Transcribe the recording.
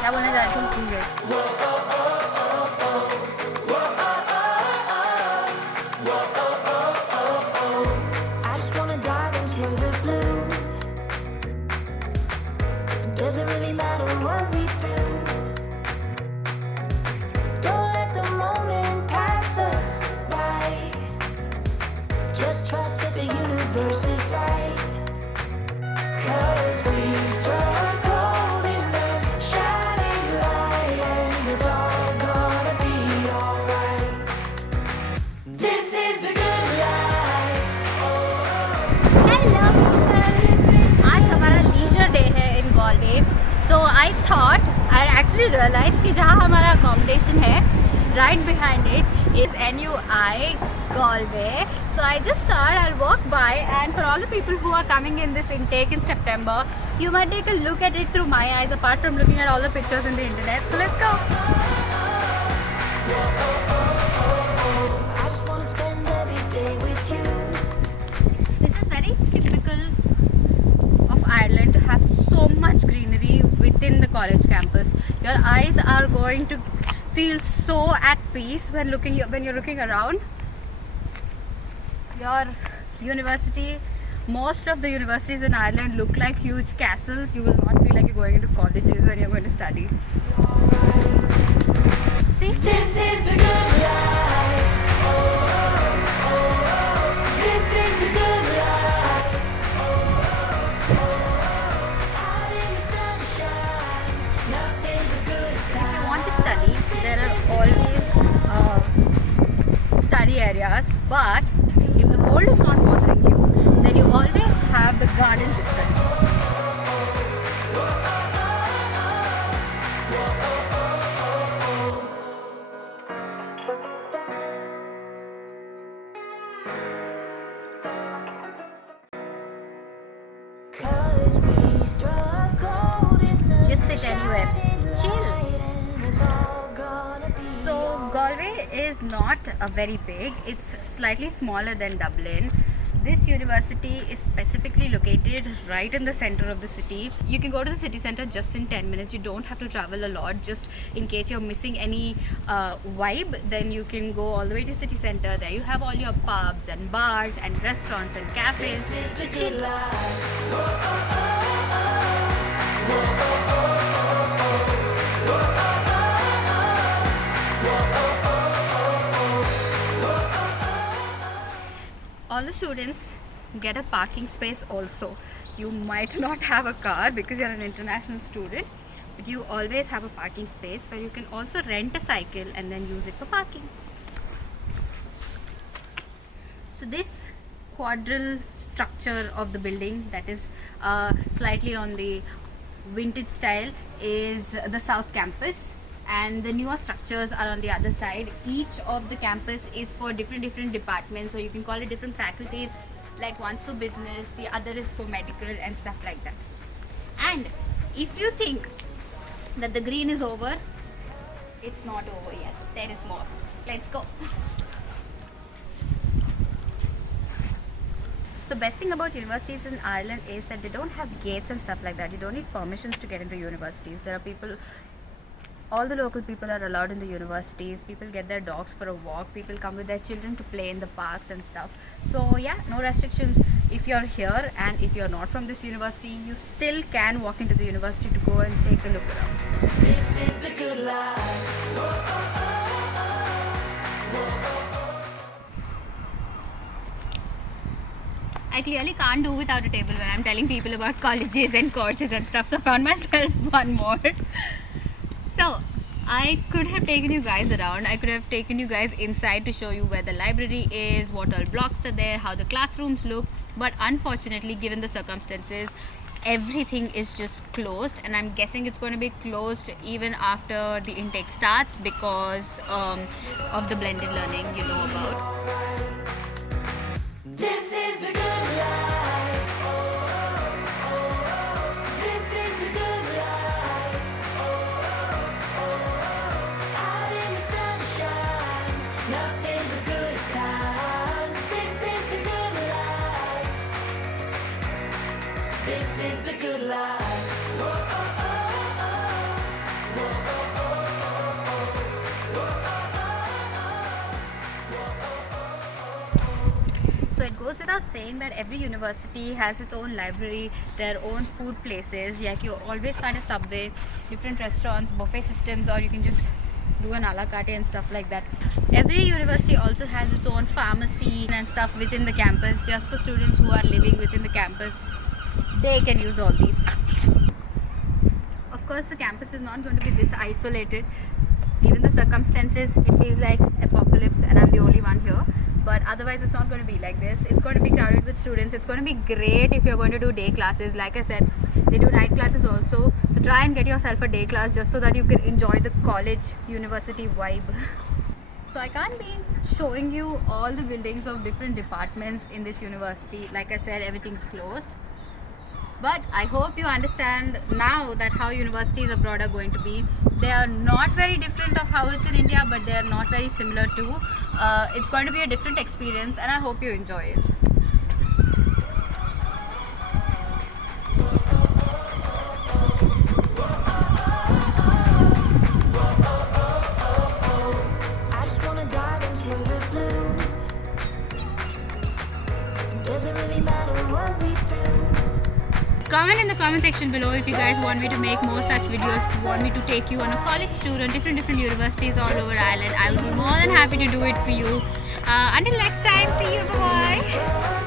क्या बोलने जा रही थी, भूल गई। I just wanna dive into the blue. Doesn't really matter what we do. Don't let the moment pass us by. Just trust that the universe is right. 'Cause we struck gold in the shining light, and it's all gonna be alright. This is the good life. Hello, आज हमारा leisure day है in Galway. So I thought I actually realise कि जहाँ हमारा accommodation है right behind it is NUI Galway. So I just thought I'll walk by, and for all the people who are coming in this intake in September, you might take a look at it through my eyes apart from looking at all the pictures in the internet. So let's go. I just wanna spend every day with you. This is very typical of Ireland to have so much greenery within the college campus. Your eyes are going to feel so at peace when you're looking around. Your university, most of the universities in Ireland look like huge castles. You will not feel like you're going into colleges when you're going to study. See? This is the good life. This is the good life. Out in the sunshine, nothing but good If you times. want to study, there are always study areas, but if the cold is not bothering you, then you always have the garden to study. Cause we struck gold in the Just sit anywhere. shining Chill. light, and it's all gonna be So Galway is not very big. It's slightly smaller than Dublin. This university is specifically located right in the center of the city. You can go to the city center just in 10 minutes. You don't have to travel a lot. Just in case you're missing any vibe, then you can go all the way to city center. There you have all your pubs and bars and restaurants and cafes. This is the good life. All the students get a parking space also. You might not have a car because you're an international student, but you always have a parking space where you can also rent a cycle and then use it for parking. So this quadral structure of the building that is slightly on the vintage style is the south campus, and the newer structures are on the other side. Each of the campus is for different departments, so you can call it different faculties, like one's for business, the other is for medical and stuff like that. And if you think that the green is over, it's not over yet. There is more. Let's go. So the best thing about universities in Ireland is that they don't have gates and stuff like that. You don't need permissions to get into universities. There are people, all the local people are allowed in the universities. People get their dogs for a walk. People come with their children to play in the parks and stuff. So yeah, no restrictions. If you're here and if you're not from this university, you still can walk into the university to go and take a look around. This is the good life. I clearly can't do without a table when I'm telling people about colleges and courses and stuff, so I found myself one more. So I could have taken you guys around. I could have taken you guys inside to show you where the library is, what all blocks are there, how the classrooms look, but unfortunately, given the circumstances, everything is just closed, and I'm guessing it's going to be closed even after the intake starts because of the blended learning you know about. This is the good life. This is the good life. Out in the sunshine, nothing but good times. This is the good life. This is the good life. So it goes without saying that every university has its own library, their own food places. Like you always find a Subway, different restaurants, buffet systems, or you can just do an a la carte and stuff like that. Every university also has its own pharmacy and stuff within the campus, just for students who are living within the campus. They can use all these. Of course, the campus is not going to be this isolated. Given the circumstances, it feels like apocalypse and I'm the only one here. But otherwise, it's not going to be like this. It's going to be crowded with students. It's going to be great if you're going to do day classes. Like I said, they do night classes also. So try and get yourself a day class just so that you can enjoy the college university vibe. So I can't be showing you all the buildings of different departments in this university. Like I said, everything's closed. But I hope you understand now that how universities abroad are going to be. They are not very different of how it's in India, but they are not very similar too. It's going to be a different experience and I hope you enjoy it. I just wanna dive into the blue. Doesn't really matter what we do. Comment in the comment section below if you guys want me to make more such videos, if you want me to take you on a college tour on different universities all over Ireland. I will be more than happy to do it for you. Until next time, see you, bye.